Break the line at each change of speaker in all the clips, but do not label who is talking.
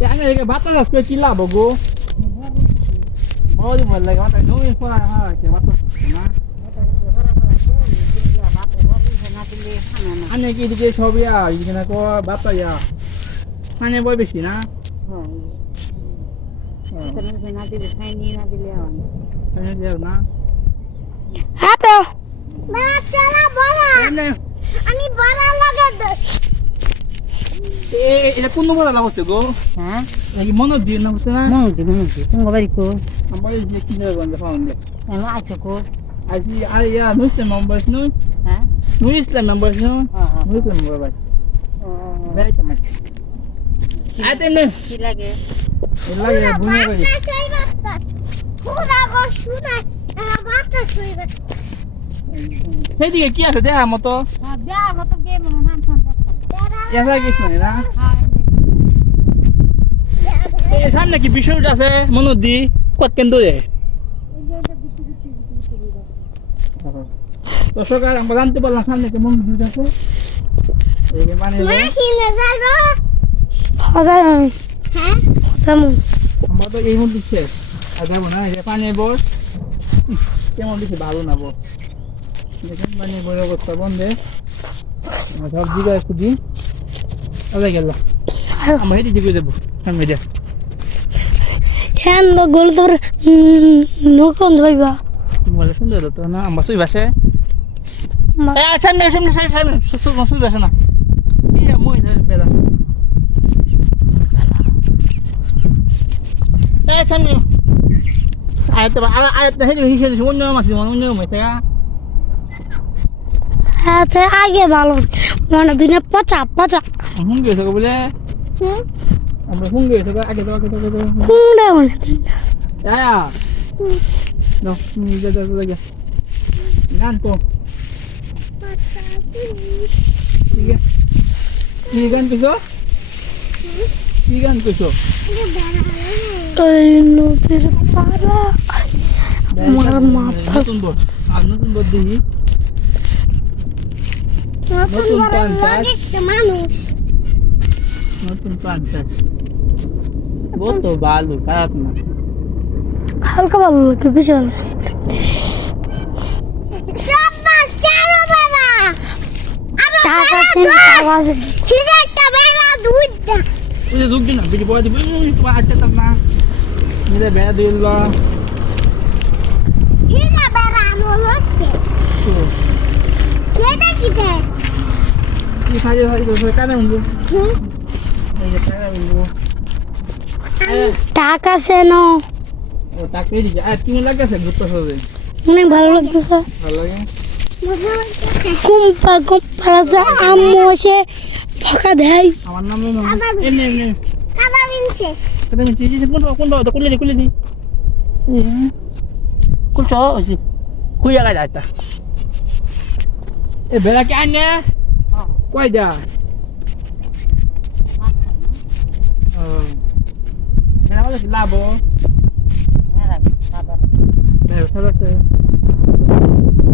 চাষ করে কি লাভ গো বড় বল লাগে হ্যাঁ কে ভাত না। আনে কি দিকে সবই আ ইগনা কো ভাত ইয়া। মানে বই বেশি না? না
আমি বড় লাগে
এটা কোন নম্বর লাভ হচ্ছে গো?
হ্যাঁ?
এই মনে দিন না হচ্ছে না?
মনুদি মনুদি তুমি বাড়ি কো?
আমার এই কি হবে গন্ধ পাউন্ডে
আমি আছো কো?
আজি আর ইয়া নুসলে নম্বর নু?
হ্যাঁ?
নুসলে নম্বর নু?
হ্যাঁ হ্যাঁ।
নুসলে নম্বর ভাই ভাই তো মাছ আতে নে।
কি লাগে?
লাগে বুনে করি সেদিকে কি আছে দেখা মতো?
দেওয়ার মতো গেম হান হান
এই সামনে কি বিষয়টা আছে মনত দি কত কেন দূরে দর্শক আর আমরা জানতে পারলাম সামনে কি মন্দির আছে। মানে
হাজার হ্যাঁ?
আমরা তো এই মন্দির শেষ। আর যাব না এই পানি বর কেমন দেখি ভালো না বর দেখেন পানি অবস্থা বন্ধে। সব দিকে একটু দিই চলে গেল আমরা হেঁটে দিকে যাব সামনে যা
হ্যাঁ গোল তোর নকন ভাইবা
বলে সুন্দর তো না আমরা বাসে এই সামনে সামনে সামনে সামনে শুই শুই বাসে না মই না বেলা এই সামনে আয়ত আয়ত হিসেবে অন্য মাসি অন্য মই থেকে
হ্যাঁ তো আগে ভালো মনে দিনে পচা পচা
হুঙ্গি হয়েছে বলে আমরা হুঙ্গি হয়েছে আগে তো আগে তো আগে তো
হুঁড়ে মনে দিন
আয়া No, যা যা যা যা গান তো ঠিক আছে কি গান কইছো কি গান কইছো
ওই নদীর পাড়া আমার মাথা
নতুন বর আর নতুন বর দেখি নতুন পঞ্চাশ
মানুষ।
নতুন পঞ্চাশ বহুত ভালো খারাপ না।
হালকা ভালো লাগে বিশাল
বিড়ি পড়া তো আটটা তাম না নিলে বেড়া দিল কি সাজে সাজে তো কানে উঠবো এই যে কানে উঠবো
টাকা আছে ন
ও তাকে দিকে আর তুমি লাগতেছে ঘুরতে সবে
অনেক ভালো লাগতেছে
ভালো লাগে
কুম্পা কুম্পা আছে আম্মু এসে ফাঁকা দেয়
আমার নাম এমনি এমনি Kata ni cici pun pun bawa tu kulit kulit ni. Hmm. Kul cowok sih. Kuya ka data.
એ
ભલા ક્યાં ને કોઈ જા Mira, vale, lavo. Mira, lavo.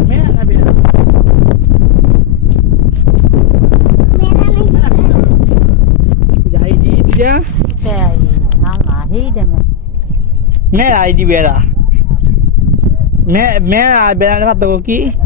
Mira, lavo. Mira, lavo. Ya. Mira, ahí di vera.
Mira, mira,
vera, ¿no?